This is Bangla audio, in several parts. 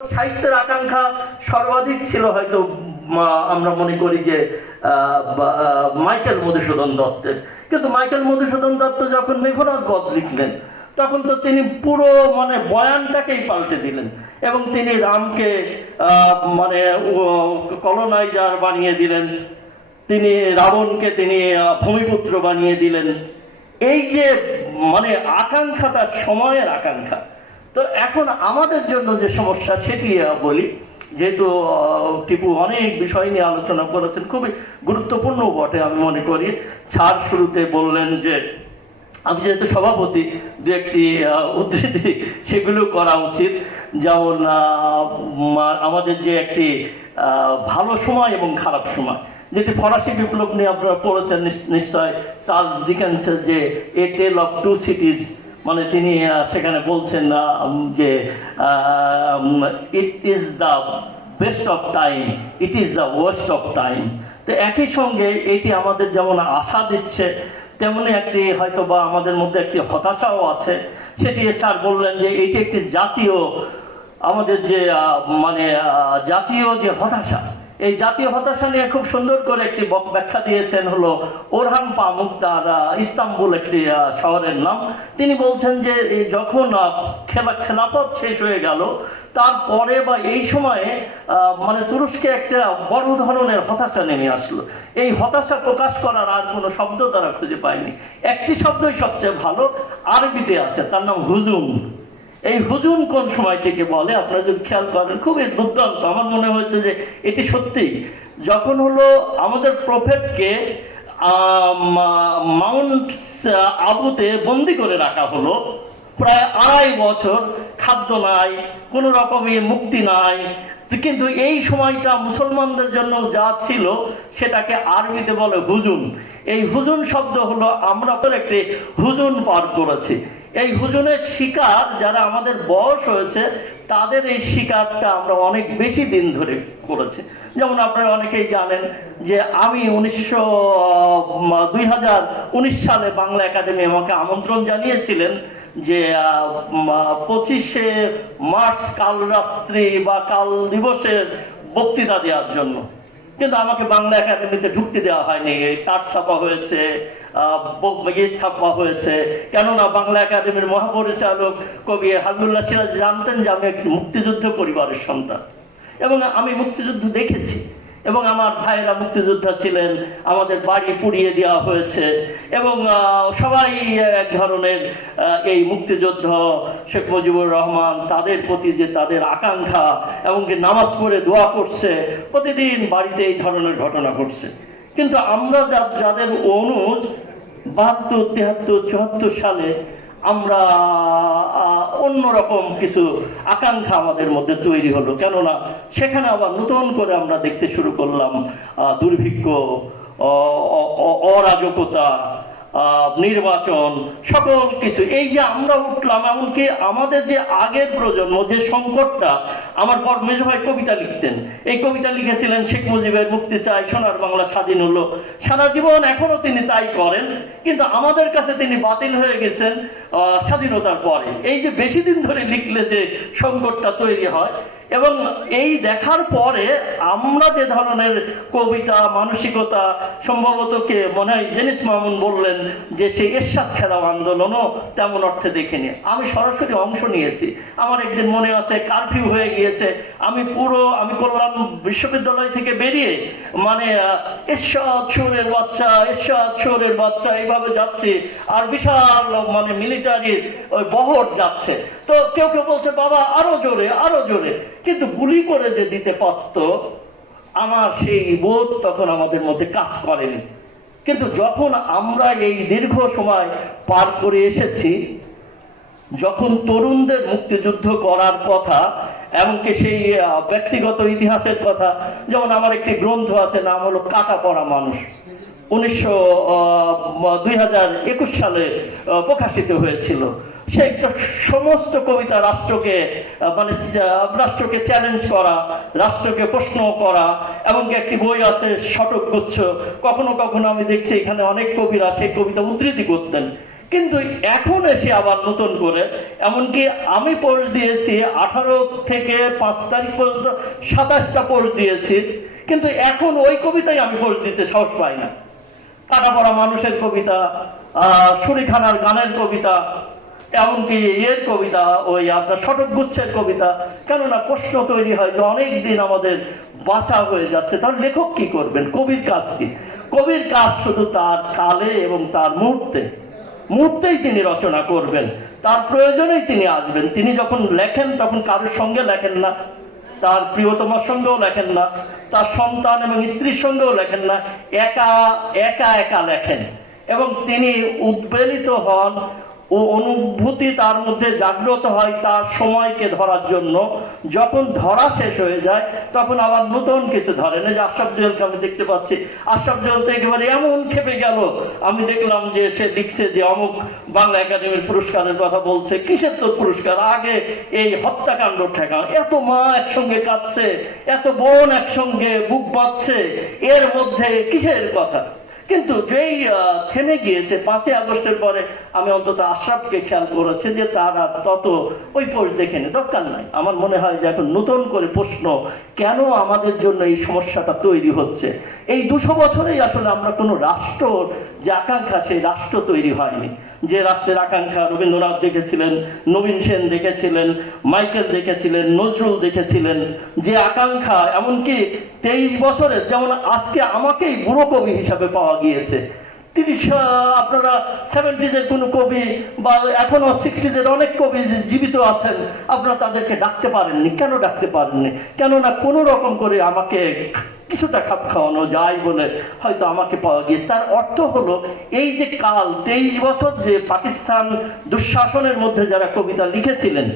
সাহিত্যের আকাঙ্ক্ষা সর্বাধিক ছিল হয়তো আমরা মনে করি যে মাইকেল মধুসূদন দত্তের। কিন্তু মাইকেল মধুসূদন দত্ত যখন মেঘনাথ বধ লিখলেন, তখন তো তিনি পুরো মানে বয়ানটাকেই পাল্টে দিলেন এবং তিনি রামকে মানে কলোনাইজার বানিয়ে দিলেন। তিনি রাবণকে, তিনি ভূমিপুত্র বানিয়ে দিলেন। এই যে মানে আকাঙ্ক্ষা তার সময়ের আকাঙ্ক্ষা তো এখন আমাদের জন্য যে সমস্যা সেটি বলি, যেহেতু টিপু অনেক বিষয় নিয়ে আলোচনা করেছেন, খুবই গুরুত্বপূর্ণ বটে আমি মনে করি। ছাড় শুরুতে বললেন যে, আমি যেহেতু সভাপতি, দু একটি উদ্ধৃতি সেগুলো করা উচিত। যেমন আমাদের যে একটি ভালো সময় এবং খারাপ সময়। যেটি ফরাসি বিপ্লব নিয়ে আপনারা পড়েছেন নিশ- নিশ্চয়, চার্লস ডিকেন্সের যে a tale of two cities মানে তিনি সেখানে বলছেন যে it is the best of time it is the worst of time তো একই সঙ্গে এটি আমাদের যেমন আশা দিচ্ছে, তেমনি একটি হয়তো বা আমাদের মধ্যে একটি হতাশাও আছে। সেটি স্যার বললেন যে, এটি একটি জাতীয়, আমাদের যে মানে জাতীয় যে হতাশা এই জাতীয় হতাশা নিয়ে খুব সুন্দর করে একটি ব্যাখ্যা দিয়েছেন হলো ওরহান পামুক তার ইস্তাম্বুল একটি শহরের নাম। তিনি বলছেন যে যখন খেলা খেলাপথ শেষ হয়ে গেল, তারপরে বা এই সময়ে মানে তুরস্কে একটা বড় ধরনের হতাশা নেমে আসলো। এই হতাশা প্রকাশ করার আর কোনো শব্দ তারা খুঁজে পায়নি। একটি শব্দই সবচেয়ে ভালো, আরবিতে আছে, তার নাম হুজুম। এই হুজুন কোন সময়টিকে বলে? আপনারা যদি খেয়াল করেন, খুবই দুর্দান্ত। আমার মনে হয়েছে যে এটি সত্যি। যখন হলো আমাদের প্রফেটকে মাউন্ট আবুতে বন্দি করে রাখা হলো, প্রায় আড়াই বছর খাদ্য নাই, কোনো রকমের মুক্তি নাই। কিন্তু এই সময়টা মুসলমানদের জন্য যা ছিল, সেটাকে আরবিতে বলে হুজুন। এই হুজুন শব্দ হলো, আমরা একটি হুজুন পার করেছি। এই হুজুনের শিকার যারা আমাদের বয়স হয়েছে, তাদের এই শিকারটা আমরা অনেক বেশি দিন ধরে করেছি। যেমন আপনারা অনেকেই জানেন যে আমি উনিশশো দুই হাজার উনিশ সালে বাংলা একাডেমি আমাকে আমন্ত্রণ জানিয়েছিলেন যে পঁচিশে মার্চ কাল রাত্রি বা কাল দিবসের বক্তৃতা দেওয়ার জন্য। কিন্তু আমাকে বাংলা একাডেমিতে ঢুকতে দেওয়া হয়নি। কাঠ ছাপা হয়েছে ইয়ে ছাপা হয়েছে। কেননা বাংলা একাডেমির মহাপরিচালক কবি হাবিবুল্লাহ সিরাজ জানতেন যে আমি একটি মুক্তিযুদ্ধ পরিবারের সন্তান। এবং আমি মুক্তিযুদ্ধ দেখেছি। এবং আমার ভাইয়েরা মুক্তিযোদ্ধা ছিলেন, আমাদের বাড়ি পুড়িয়ে দেওয়া হয়েছে এবং সবাই এক ধরনের এই মুক্তিযুদ্ধ শেখ মুজিবুর রহমান তাদের প্রতি যে তাদের আকাঙ্ক্ষা এমনকি নামাজ পড়ে দোয়া করছে, প্রতিদিন বাড়িতে এই ধরনের ঘটনা ঘটছে। কিন্তু আমরা যাদের অনুজ বাহাত্তর, তেহাত্তর, চুয়াত্তর সালে আমরা অন্যরকম কিছু আকাঙ্ক্ষা আমাদের মধ্যে তৈরি হলো। কেননা সেখানে আবার নতুন করে আমরা দেখতে শুরু করলাম দুর্ভিক্ষ অরাজকতা নির্বাচন, সকল কিছু। এই যে আমরা উঠলাম, এমনকি আমাদের যে আগের প্রজন্ম, যে সংকটটা, আমার বড় মেজ ভাই কবিতা লিখতেন। এই কবিতা লিখেছিলেন শেখ মুজিবের মুক্তি চাই, সোনার বাংলা স্বাধীন হলো। সারা জীবন এখনও তিনি তাই করেন, কিন্তু আমাদের কাছে তিনি বাতিল হয়ে গেছেন স্বাধীনতার পরে। এই যে বেশি দিন ধরে লিখলে যে সংকটটা তৈরি হয় এবং এই দেখার পরে আমরা যে ধরনের কবিতা, মানসিকতা সম্ভবত কে মনে হয় জেনিস মামুন বললেন যে সেই এরশাদ খেলাও আন্দোলনও তেমন অর্থে দেখিনি। আমি সরাসরি অংশ নিয়েছি। আমার একদিন মনে আছে কারফিউ হয়ে গিয়েছে। আমি পুরো, আমি কল্যাণ বিশ্ববিদ্যালয় থেকে বেরিয়ে মানে এরশাদ চোরের বাচ্চা, এরশাদ চোরের বাচ্চা, এইভাবে যাচ্ছি। আর বিশাল মানে মিলিটারির ওই বহর যাচ্ছে। তো কেউ কেউ বলছে, বাবা, আরও জোরে আরও জোরে। কিন্তু গুলি করে যে দিতে পারত, আমার সেই বোধ তখন আমাদের মধ্যে কাজ করেনি। কিন্তু যখন আমরা এই দীর্ঘ সময় পার করে এসেছি, যখন তরুণদের মুক্তিযুদ্ধ করার কথা, এমনকি সেই ব্যক্তিগত ইতিহাসের কথা, যেমন আমার একটি গ্রন্থ আছে, নাম হলো কাটা পড়া মানুষ। উনিশশো দুই সালে প্রকাশিত হয়েছিল। সেই সমস্ত কবিতা রাষ্ট্রকে মানে রাষ্ট্রকে চ্যালেঞ্জ করা রাষ্ট্রকে প্রশ্ন করা এমনকি একটি বই আছে শতক গুচ্ছ। কখনো কখনো আমি দেখছি এখানে অনেক কবিরা সেই কবিতা উদ্ধৃতি করতেন। কিন্তু এখন এসে আবার নতুন করে এমনকি আমি পোস্ট দিয়েছি আঠারো থেকে পাঁচ তারিখ পর্যন্ত সাতাশটা পোস্ট দিয়েছি কিন্তু এখন ওই কবিতাই আমি পোস্ট দিতে সাহস পাই না। কাটা পড়া মানুষের কবিতা আহ, ছুরিখানার গানের কবিতা এমনকি এর কবিতা ওই আপনার শটক গুচ্ছের কবিতা, কেননা প্রশ্ন তৈরি হয় যে অনেক দিন আমাদের বাঁচা হয়ে যাচ্ছে, তার লেখক কি করবেন? কবির কাজ কি? কবির কাজ শুধু তার কালে এবং তার মুহূর্তে, মুহূর্তেই তিনি রচনা করবেন, তার প্রয়োজনেই তিনি আসবেন। তিনি যখন লেখেন, তখন কারোর সঙ্গে লেখেন না, তার প্রিয়তমার সঙ্গেও লেখেন না, তার সন্তান এবং স্ত্রীর সঙ্গেও লেখেন না, একা একা একা লেখেন। এবং তিনি উদ্বেলিত হন ও অনুভূতি তার মধ্যে জাগ্রত হয় তার সময়কে ধরার জন্য। যখন ধরা শেষ হয়ে যায়, তখন আবার নতুন কিছু ধরেন এই যে আশরাফ জুয়েলকে আমি দেখতে পাচ্ছি। আশরাফ জুয়েল তো একেবারে এমন খেপে গেল। আমি দেখলাম যে সে লিখছে যে অমুক বাংলা একাডেমির পুরস্কারের কথা বলছে। কিসের তো পুরস্কার? আগে এই হত্যাকাণ্ড ঠেকা এত মা একসঙ্গে কাঁদছে, এত বোন একসঙ্গে বুক বাঁধছে। এর মধ্যে কিসের কথা? কিন্তু যেই থেমে গিয়েছে, পাঁচই আগস্টের পরে আমি অন্তত আশরাফকে খেয়াল করেছি যে তারা তত ওই পোস্ট দেখেনি। দরকার নাই। আমার মনে হয় যে এখন নতুন করে প্রশ্ন, কেন আমাদের জন্য এই সমস্যাটা তৈরি হচ্ছে? এই দুশো বছরেই আসলে আমরা কোনো রাষ্ট্র যে আকাঙ্ক্ষা, সেই রাষ্ট্র তৈরি হয়নি। যে রাষ্ট্রের আকাঙ্ক্ষা রবীন্দ্রনাথ দেখেছিলেন, নবীন সেন দেখেছিলেন, মাইকেল দেখেছিলেন, নজরুল দেখেছিলেন, যে আকাঙ্ক্ষা, এমনকি তেইশ বছরের যেমন আজকে আমাকেই বুড়ো কবি হিসাবে পাওয়া গিয়েছে। তিরিশ আপনারা সেভেন্টিজের কোনো কবি বা এখনও সিক্সটিজের অনেক কবি জীবিত আছেন, আপনারা তাদেরকে ডাকতে পারেননি। কেন ডাকতে পারেননি? কেননা কোনো রকম করে আমাকে কিছুটা খাপ খাওয়ানো যায় বলে হয়তো আমাকে পাওয়া গিয়েছে। তার অর্থ হলো, এই যে কাল, তেইশ বছর যে পাকিস্তান দুঃশাসনের মধ্যে যারা কবিতা লিখেছিলেন,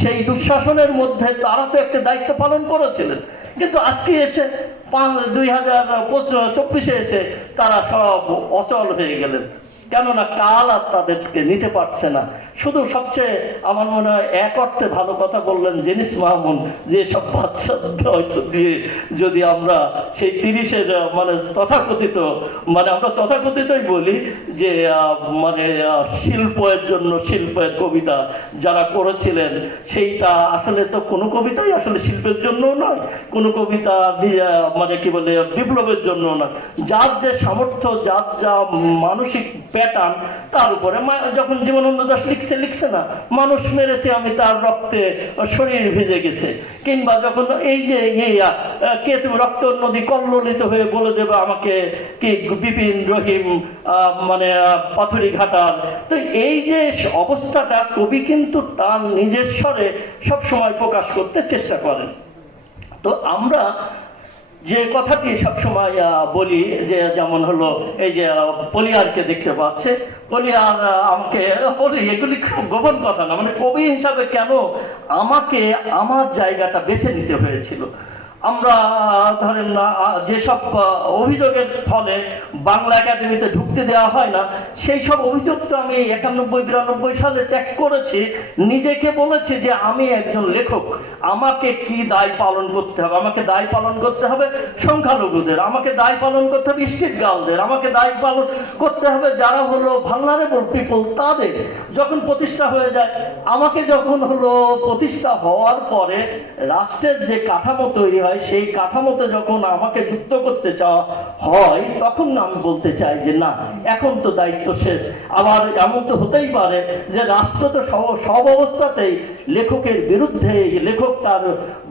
সেই দুঃশাসনের মধ্যে তারা তো একটা দায়িত্ব পালন করেছিলেন। কিন্তু আজকে এসে পাঁচ- দুই হাজার চব্বিশে এসে তারা সব অচল হয়ে গেলেন। কেননা কাল আর তাদেরকে নিতে পারছে না। শুধু সবচেয়ে আমার মনে হয় এক অর্থে ভালো কথা বললেন জেনিস মাহমুদ যে সব হয়তো দিয়ে যদি আমরা সেই তিরিশের মানে তথাকথিত মানে আমরা তথাকথিতই বলি যে মানে শিল্পের জন্য শিল্পের কবিতা যারা করেছিলেন সেইটা আসলে তো কোনো কবিতাই আসলে শিল্পের জন্য নয়। কোনো কবিতা দিয়ে, মানে কি বলে বিপ্লবের জন্য নয়। যার যে সামর্থ্য যার যা মানসিক প্যাটার্ন তার উপরে যখন জীবনানন্দ দাস লিখছে লিখছে লিখছে না। মানুষ মেরেছে, আমি তার রক্তে শরীর ভিজে গেছে। কিংবা যখন এই যে ইয়ে কে তুমি রক্ত নদী কল্লোলিত হয়ে বলে দেবে আমাকে কি বিপিন রহিম মানে পাথুরি ঘাটার তো এই যে অবস্থাটা কবি কিন্তু তার নিজের স্বরে সবসময় প্রকাশ করতে চেষ্টা করেন। তো আমরা যে কথাটি সবসময় বলি যে যেমন হলো এই যে পলিয়ারকে দেখতে পাচ্ছে। পলিয়ার আমাকে, বলি, এগুলি খুব গোপন কথা না। মানে কবি হিসাবে কেন আমাকে, আমার জায়গাটা বেছে নিতে হয়েছিল? আমরা ধরেন না যেসব অভিযোগের ফলে বাংলা একাডেমিতে ঢুকতে দেওয়া হয় না, সেই সব অভিযোগ তো আমি একানব্বই, বিরানব্বই সালে ত্যাগ করেছি। নিজেকে বলেছি যে আমি একজন লেখক, আমাকে কি দায় পালন করতে হবে? আমাকে দায় পালন করতে হবে সংখ্যালঘুদের, আমাকে দায় পালন করতে হবে স্ট্রিট গার্লদের, আমাকে দায় পালন করতে হবে যারা হলো ভালনারেবল পিপল তাদের যখন প্রতিষ্ঠা হয়ে যায়, আমাকে যখন হলো প্রতিষ্ঠা হওয়ার পরে রাষ্ট্রের যে কাঠামো তৈরি হয়, সেই কাঠামোতে যখন আমাকে যুক্ত করতে চাওয়া হয়, তখন আমি বলতে চাই যে না, এখন তো দায়িত্ব শেষ। আবার এমন তো হতেই পারে যে রাষ্ট্র তো সব অবস্থাতেই লেখকের বিরুদ্ধে, লেখক তার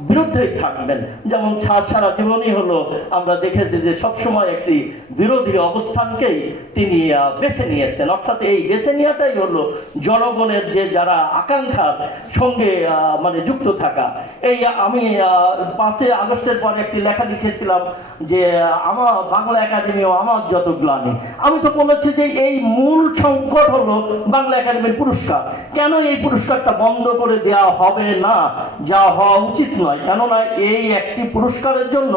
বিরুদ্ধেই থাকবেন। যেমন সার জীবনই হলো, আমরা দেখেছি যে সবসময় একটি বিরোধী অবস্থানকেই তিনি বেছে নিয়েছেন। অর্থাৎ এই বেছে নেওয়াটাই হলো জনগণের যে যারা আকাঙ্ক্ষার সঙ্গে মানে যুক্ত থাকা। এই আমি পাঁচই আগস্টের পরে একটি লেখা লিখেছিলাম যে আমার বাংলা একাডেমি ও আমার যত গ্লানি। আমি তো বলেছি যে এই মূল সংকট হলো বাংলা একাডেমির পুরস্কার। কেন এই পুরস্কারটা বন্ধ করে দেওয়া হবে না যা হওয়া উচিত নয়। কেননা এই একটি পুরস্কারের জন্য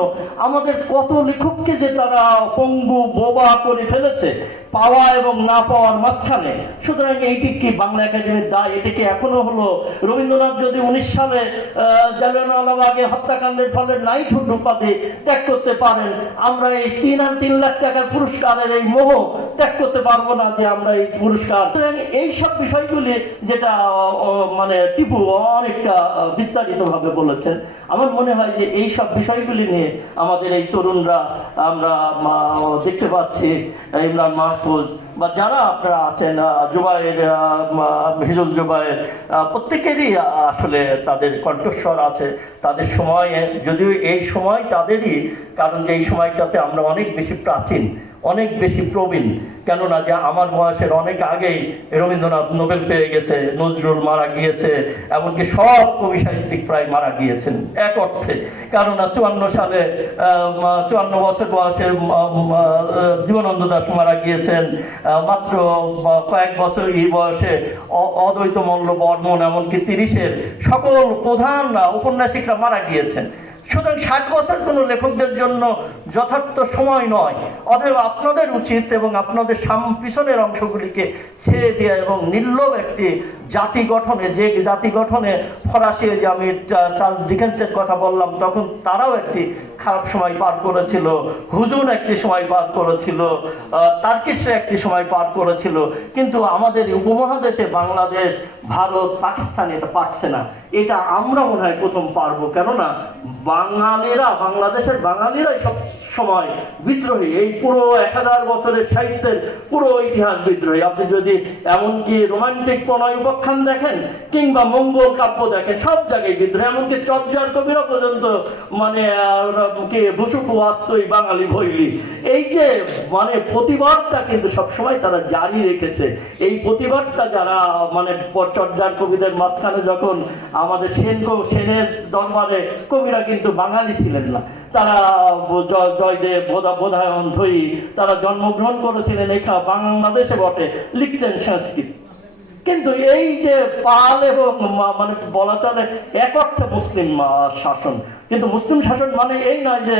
আমাদের কত লেখককে যে তারা পঙ্গু বোবা করে ফেলেছে পাওয়া এবং না পাওয়ার মাঝখানে। সুতরাং এইটি কি বাংলা একাডেমির দায়? এটি কি এখনও হলো? রবীন্দ্রনাথ যদি উনিশ সালে আহ, জালিয়ানওয়ালাবাগের হত্যাকাণ্ডের ফলে নাইটহুড উপাধি ত্যাগ করতে পারেন আমরা এই তিন আর তিন লাখ টাকার পুরস্কারের এই মোহ ত্যাগ করতে পারব না যে আমরা এই পুরস্কার। সুতরাং এইসব বিষয়গুলি যেটা মানে টিপু অনেকটা বিস্তারিত ভাবে বলেছেন। আমার মনে হয় যে এই সব বিষয়গুলি নিয়ে আমাদের এই তরুণরা আমরা দেখতে পাচ্ছি ইমরান মাহফুজ বা যারা আপনারা আছেন আহ, জুবাইর হিজুল জুবাইর আহ, প্রত্যেকেরই আসলে তাদের কণ্ঠস্বর আছে তাদের সময়ে যদিও এই সময় তাদেরই কারণ যে এই সময়টাতে আমরা অনেক বেশি প্রাচীন। অনেক বেশি প্রবীণ। কেননা যে আমার বয়সের অনেক আগেই রবীন্দ্রনাথ নোবেল পেয়ে গেছে, নজরুল মারা গিয়েছে, এমনকি সব কবি সাহিত্যিক প্রায় মারা গিয়েছেন, এক অর্থে। কেননা চুয়ান্ন সালে চুয়ান্ন বছর বয়সে জীবনানন্দ দাস মারা গিয়েছেন মাত্র কয়েক বছর এই বয়সে অদ্বৈত মল্ল বর্মন, এমনকি তিরিশের সকল প্রধান উপন্যাসিকরা মারা গিয়েছেন। সুতরাং ষাট বছর কোনো লেখকদের জন্য যথার্থ সময় নয়। অতএব আপনাদের উচিত এবং আপনাদের সাম- পিছনের অংশগুলিকে ছেড়ে দেওয়া এবং নির্লোভ একটি জাতি গঠনে যে জাতি গঠনে ফরাসি যে আমি চার্লস ডিকেন্সের কথা বললাম তখন তারাও একটি খারাপ সময় পার করেছিল হুজুন একটি সময় পার করেছিল আহ, তার্কিশরা একটি সময় পার করেছিল। কিন্তু আমাদের উপমহাদেশে বাংলাদেশ ভারত পাকিস্তান এটা পারছে না। এটা আমরা মনে হয় প্রথম পারব। কেননা বাঙালিরা বাংলাদেশের বাঙালিরাই সব সময় বিদ্রোহী, এই পুরো এক হাজার বছরের সাহিত্যের পুরো ইতিহাস বিদ্রোহী। আপনি যদি এমনকি রোমান্টিক প্রণয় উপাখ্যান দেখেন, কিংবা মঙ্গল কাব্য দেখেন, সব জায়গায় বিদ্রোহী। এমনকি চর্যার কবিরা পর্যন্ত মানে কি, বসুকু আস্তই বাঙালি, ভৈলি। এই যে মানে প্রতিবাদটা কিন্তু সবসময় তারা জারি রেখেছে। এই প্রতিবাদটা যারা মানে চর্যার কবিদের মাঝখানে যখন আমাদের সেন সেনের দরবারে কবিরা কিন্তু বাঙালি ছিলেন না। তারা জয়দেব বোধা বোধায়ন ধৈ তারা জন্মগ্রহণ করেছিলেন এখানে বাংলাদেশে বটে, লিখতেন সংস্কৃত। কিন্তু এই যে পাল এবং মানে বলা চলে এক অর্থে মুসলিম শাসন। কিন্তু মুসলিম শাসন মানে এই নয় যে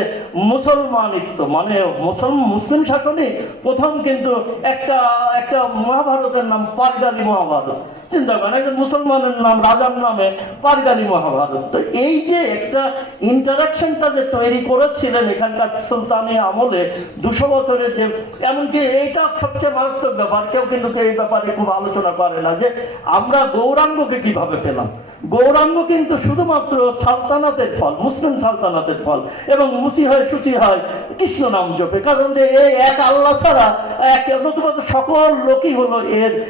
মুসলমানিত্ব মানে মুসল, মুসলিম শাসনই প্রথম কিন্তু একটা একটা মহাভারতের নাম পারগালি মহাভারত। চিন্তা করেন একজন মুসলমানের নাম, রাজার নামে পারগানি মহাভারত। তো এই যে একটা ইন্টারাকশনটা যে তৈরি করেছিলেন এখানকার সুলতানি আমলে দুশো বছরের যে, এমনকি এইটা সবচেয়ে মারাত্মক ব্যাপার, কেউ কিন্তু এই ব্যাপারে খুব আলোচনা করে না যে আমরা গৌরাঙ্গকে কীভাবে পেলাম। গৌরাঙ্গ কিন্তু শুধুমাত্র সালতানাতের ফল, মুসলিম সালতানাতের ফল, এবং মুসি হয়, সুচি হয়, কৃষ্ণ নাম জপে। কারণ যে এই এক আল্লাহ ছাড়া এক নতুবা তো সকল লোকই হলো এর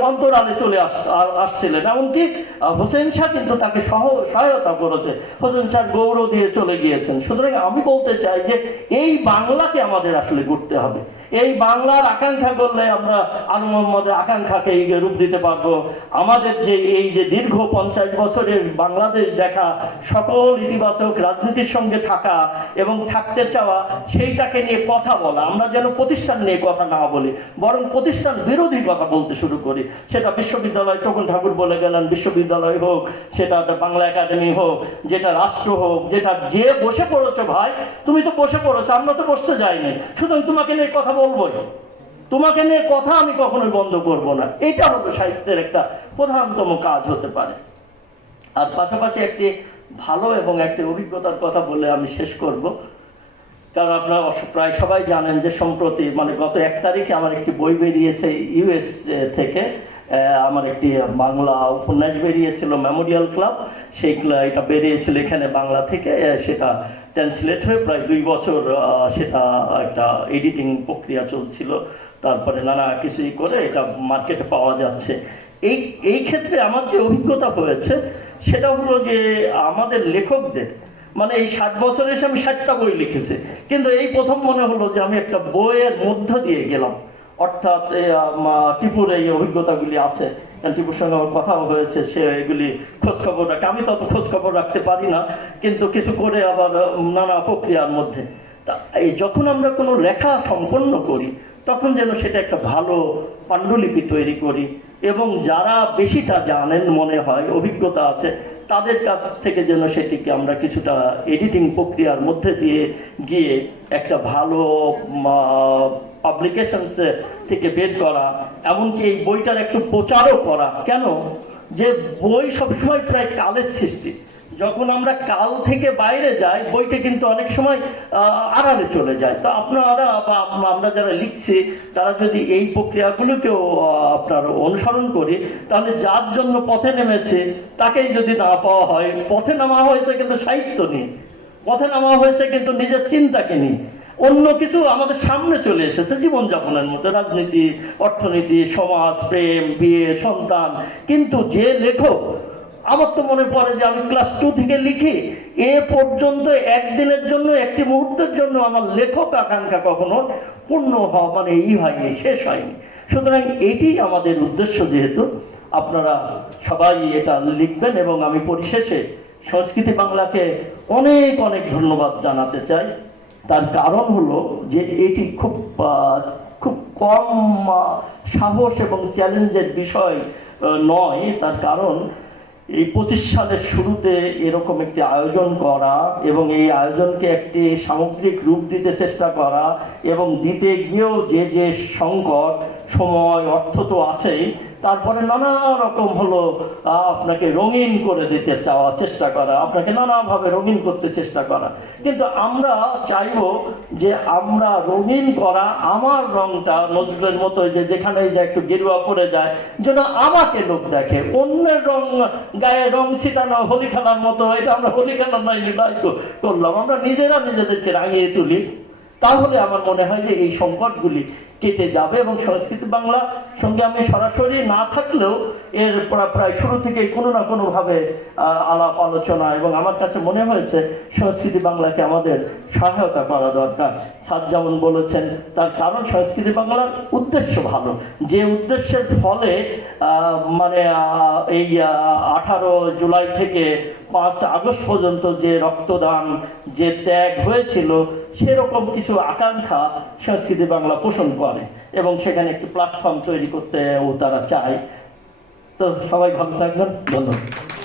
অন্তরালে চলে আস- আসছিলেন। এমনকি হোসেন শাহ কিন্তু তাকে সহ, সহায়তা করেছে। হোসেন শাহ গৌর দিয়ে চলে গিয়েছেন। সুতরাং আমি বলতে চাই যে এই বাংলাকে আমাদের আসলে গড়তে হবে। এই বাংলার আকাঙ্ক্ষা করলে আমরা আনু মোহাম্মদের আকাঙ্ক্ষাকে এই রূপ দিতে পারব। আমাদের যে এই যে দীর্ঘ পঞ্চাশ বছরের বাংলাদেশ দেখা, সকল ইতিবাচক রাজনীতির সঙ্গে থাকা এবং থাকতে চাওয়া, সেইটাকে নিয়ে কথা বলা, আমরা যেন প্রতিষ্ঠান নিয়ে কথা না বলি, বরং প্রতিষ্ঠান বিরোধী কথা বলতে শুরু করি। সেটা বিশ্ববিদ্যালয়, তখন ঠাকুর বলে গেলেন, বিশ্ববিদ্যালয় হোক, সেটা বাংলা একাডেমি হোক, যেটা রাষ্ট্র হোক, যেটা যে বসে পড়েছো ভাই, তুমি তো বসে পড়েছো, আমরা তো বসতে যাইনি। সুতরাং তোমাকে নিয়ে কথা বলবোই। তোমাকে নিয়ে কথা আমি কখনোই বন্ধ করব না। এটা হলো সাহিত্যের একটা প্রধানতম কাজ হতে পারে। আর পাশাপাশি একটি ভালো এবং একটি অভিজ্ঞতার কথা বলে আমি শেষ করব। কারণ আপনারা প্রায় সবাই জানেন যে সম্প্রতি মানে গত এক তারিখে আমার একটি বই বেরিয়েছে ইউএস থেকে। আমার একটি বাংলা উপন্যাস বেরিয়েছিল, মেমোরিয়াল ক্লাব। সেই এটা বেরিয়েছিল এখানে বাংলা থেকে সেটা ট্রান্সলেট হয়ে প্রায় দুই বছর সেটা একটা এডিটিং প্রক্রিয়া চলছিল। তারপরে নানা কিছুই করে এটা মার্কেটে পাওয়া যাচ্ছে। এই এই ক্ষেত্রে আমার যে অভিজ্ঞতা হয়েছে, সেটা হলো যে আমাদের লেখকদের মানে এই ষাট বছরে এসে আমি ষাটটা বই লিখেছি, কিন্তু এই প্রথম মনে হলো যে আমি একটা বইয়ের মধ্য দিয়ে গেলাম। অর্থাৎ টিপুর এই অভিজ্ঞতাগুলি আছে। টিপুর সঙ্গে আমার কথাও হয়েছে, সে এগুলি খোঁজ খবর রাখে। আমি তত খোঁজ খবর রাখতে পারি না, কিন্তু কিছু করে আবার নানা প্রক্রিয়ার মধ্যে। তা এই যখন আমরা কোনো লেখা সম্পন্ন করি, তখন যেন সেটা একটা ভালো পাণ্ডুলিপি তৈরি করি। এবং যারা বেশিটা জানেন, মনে হয়, অভিজ্ঞতা আছে তাদের কাছ থেকে যেন সেটিকে আমরা কিছুটা এডিটিং প্রক্রিয়ার মধ্যে দিয়ে গিয়ে একটা ভালো পাবলিকেশনস থেকে বের করা, এমনকি এই বইটার একটু প্রচারও করা। কেন? যে বই সবসময় প্রায় কালের সৃষ্টি। যখন আমরা কাল থেকে বাইরে যাই, বইটা কিন্তু অনেক সময় আড়ালে চলে যায়। তো আপনারা বা আমরা যারা লিখছি, তারা যদি এই প্রক্রিয়াগুলোকেও আপনার অনুসরণ করি, তাহলে যার জন্য পথে নেমেছে, তাকেই যদি না পাওয়া হয়, পথে নামা হয়েছে কিন্তু সাহিত্য নিয়ে, পথে নামা হয়েছে কিন্তু নিজের চিন্তাকে নিয়ে। অন্য কিছু আমাদের সামনে চলে এসেছে, জীবনযাপনের মধ্যে রাজনীতি, অর্থনীতি, সমাজ, প্রেম, বিয়ে, সন্তান। কিন্তু যে লেখক আমার তো মনে পড়ে যে আমি ক্লাস টু থেকে লিখি। এ পর্যন্ত একদিনের জন্য, একটি মুহূর্তের জন্য আমার লেখক আকাঙ্ক্ষা কখনো পূর্ণ হওয়া মানে ই হয়নি, শেষ হয়নি। সুতরাং এটি আমাদের উদ্দেশ্য যেহেতু, আপনারা সবাই এটা লিখবেন এবং আমি পরিশেষে সংস্কৃতি বাংলাকে অনেক অনেক ধন্যবাদ জানাতে চাই। তার কারণ হলো যে এটি খুব খুব কম সাহস এবং চ্যালেঞ্জের বিষয় নয়। তার কারণ এই পঁচিশ সালের শুরুতে এরকম একটি আয়োজন করা এবং এই আয়োজনকে একটি সামগ্রিক রূপ দিতে চেষ্টা করা এবং দিতে গিয়েও যে যে সংকট, সময়, অর্থ তো আছেই তারপরে নানা রকম হলো আপনাকে রঙিন করে দিতে চাওয়া চেষ্টা করা, আপনাকে নানাভাবে রঙিন করতে চেষ্টা করা। কিন্তু আমরা চাইব যে আমরা রঙিন করা আমার রংটা নজরুলের মতো যে যেখানে যে একটু গেরুয়া পড়ে যায়, যেন আমাকে লোক দেখে। অন্যের রং গায়ে রং ছিটানো হোলি খেলার মতো, এটা আমরা হোলি খেলার নয় করলাম। আমরা নিজেরা নিজেদেরকে রাঙিয়ে তুলি। তাহলে আমার মনে হয় যে এই সংকটগুলি কেটে যাবে এবং সংস্কৃত বাংলা সঙ্গে আমি সরাসরি না থাকলেও এর প্রা- প্রায় শুরু থেকেই কোনো না কোনোভাবে আলাপ আলোচনা এবং আমার কাছে মনে হয়েছে সংস্কৃতি বাংলাকে আমাদের সহায়তা করা দরকার। স্যার যেমন বলেছেন, তার কারণ সংস্কৃতি বাংলার উদ্দেশ্য ভালো। যে উদ্দেশ্যের ফলে মানে এই আঠারো জুলাই থেকে পাঁচ আগস্ট পর্যন্ত যে রক্তদান, যে ত্যাগ হয়েছিল, সেরকম কিছু আকাঙ্ক্ষা সংস্কৃতি বাংলা পোষণ করে এবং সেখানে একটি প্ল্যাটফর্ম তৈরি করতেও তারা চায়। তো সবাই ভালো থাকবেন। ধন্যবাদ।